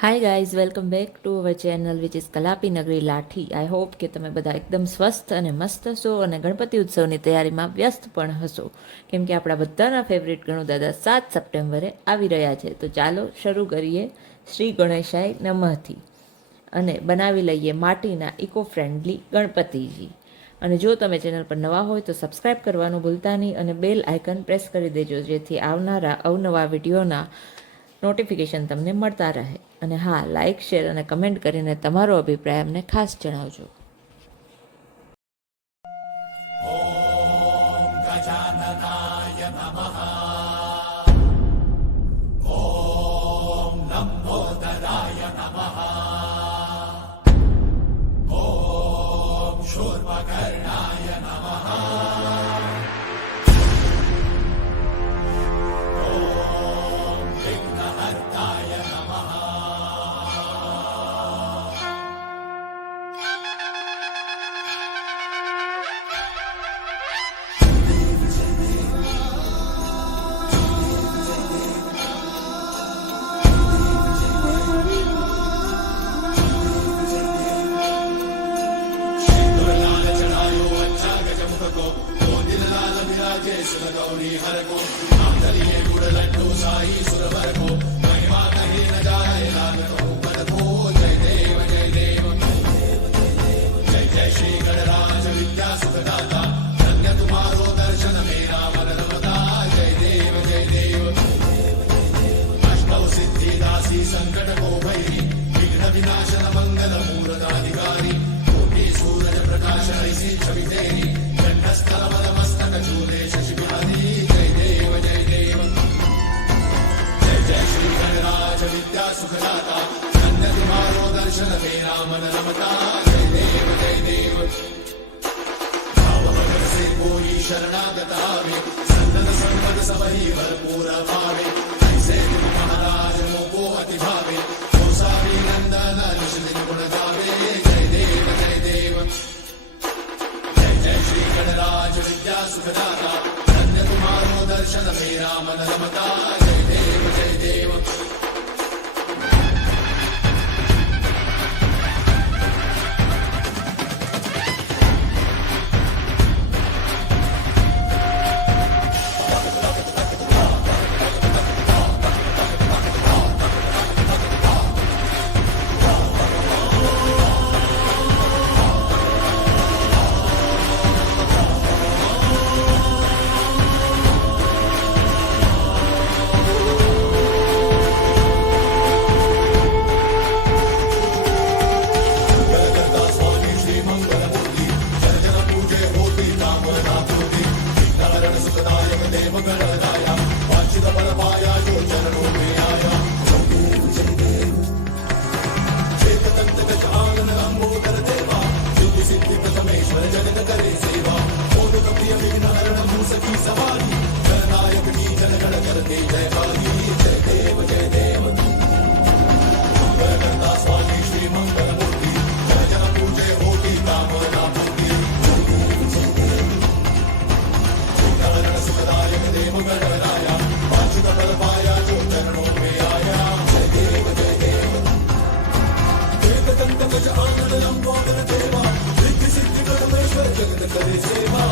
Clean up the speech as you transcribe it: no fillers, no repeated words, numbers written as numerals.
Hi guys, welcome back to our channel which is Kalapi Nagari Lathi. I hope કે તમે બધા એકદમ સ્વસ્થ અને મસ્ત હશો અને ગણપતિ ઉત્સવની તૈયારીમાં વ્યસ્ત પણ હશો, કેમ કે આપણા બધાના ફેવરિટ ગણુદાદા 7 સપ્ટેમ્બરે આવી રહ્યા છે. તો ચાલો શરૂ કરીએ શ્રી ગણેશાય નમઃથી અને બનાવી લઈએ માટીના ઇકો ફ્રેન્ડલી ગણપતિજી. અને જો તમે ચેનલ પર નવા હોય તો સબસ્ક્રાઈબ કરવાનું ભૂલતા નહીં અને બેલ આઇકન પ્રેસ કરી દેજો, જેથી આવનારા અવનવા વિડીયોના નોટિફિકેશન તમને મળતા રહે. અને હા, લાઇક, શેર અને કમેન્ટ કરીને તમારો અભિપ્રાય અમને ખાસ જણાવજો. ઓમ ગજાનનાય નમઃ. ઓમ લંબોદરાય નમઃ. ઓમ શૂર્પકર્ણાય નમઃ. ઓમ વિઘ્નહર્તાય નમઃ. गौरी हर को नामदलिए गुड़ लड्डू साई सुरवर को महिमा कहीं न जाए लाग पर को जय देव जय देव जय जय श्री गणराज विद्या सुखदाता धन्य तुम्हारो दर्शन मेरा मन रमता जय देव जय देव अष्टौ सिद्धि दासी संकट को भैरी विघ्न विनाशन मंगल मूर्धाधिकारी कोटि सूरज प्रकाश ऐसी छवि तेरी कंठस्थल मद मस्तक झूले शशि विद्या सुखदाता धन्य तुम्हारो दर्शन मेरा मन रमता जय देव जय देव भाव भगत से कोई शरणागत आवे संतत संपद सब ही भरपूर भावे ऐसे तुम महाराज मोको अति भावे गोसावी नंदन निश्चित गुण गावे जय देव जय देव जय जय श्री गणराज विद्या सुखदाता धन्य तुम्हारो दर्शन मेरा मन रमता जय देव जय देव. जगत करे सेवा